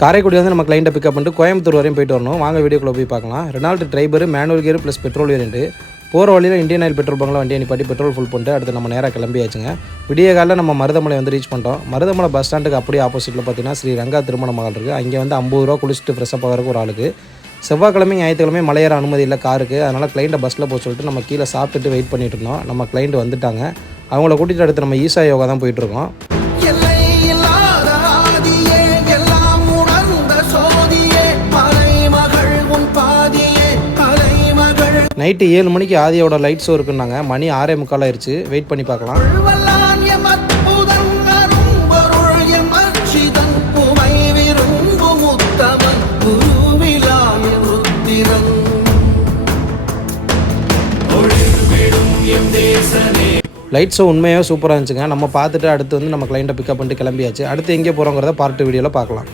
காரைக்குடி வந்து நம்ம கிளைண்ட்டை பிக்கப் பண்ணிட்டு கோயம்புத்தூர் வரையும் போயிட்டு வரணும். வாங்க வீடியோக்குள்ளே போய் பார்க்கலாம். Renault Triber manual gear plus petrol variant. போகிற வழியில் இந்தியன் ஆயில் பெட்ரோல் பங்கில் வண்டியை நிப்பாட்டி பெட்ரோல் ஃபுல் பண்ணிட்டு அடுத்து நம்ம நேராக கிளம்பியாச்சுங்க. விடிய காலையில் நம்ம மருதமலை வந்து ரீச் பண்ணிட்டோம். மருதமலை பஸ் ஸ்டாண்டுக்கு அப்படியே ஆப்போசிட்டில் பார்த்தீங்கன்னா ஸ்ரீ ரங்கா திருமண மகள் இருக்குது. அங்கே வந்து 50 ரூபா குளிச்சுட்டு ஃப்ரெஷ்ஷாக போகிறதுக்கு ஒரு ஆளுக்கு. செவ்வாய்க்கிழமை ஞாயிற்றுக்கிழமை மலையேற அனுமதி இல்லை காருக்கு. அதனால் கிளைண்ட்டை பஸ்ஸில் போக சொல்லிட்டு நம்ம கீழே சாப்பிட்டுட்டு வெயிட் பண்ணிட்டு இருந்தோம். நம்ம கிளைண்ட் வந்துட்டாங்க. அவங்கள கூட்டிகிட்டு அடுத்து நம்ம ஈசா யோகா தான் போயிட்டுருக்கோம். நைட்டு 7 மணிக்கு ஆதியோட லைட் ஷோ இருக்குன்னாங்க. மணி 6:45 ஆயிடுச்சு. வெயிட் பண்ணி பார்க்கலாம். லைட் ஷோ உண்மையாக சூப்பராக இருந்துச்சுங்க. நம்ம பார்த்துட்டு அடுத்து வந்து நம்ம கிளைண்ட்டை பிக்கப் பண்ணிட்டு கிளம்பியாச்சு. அடுத்து எங்கே போகிறோங்கிறத பார்ட் 2 வீடியோவில் பார்க்கலாம்.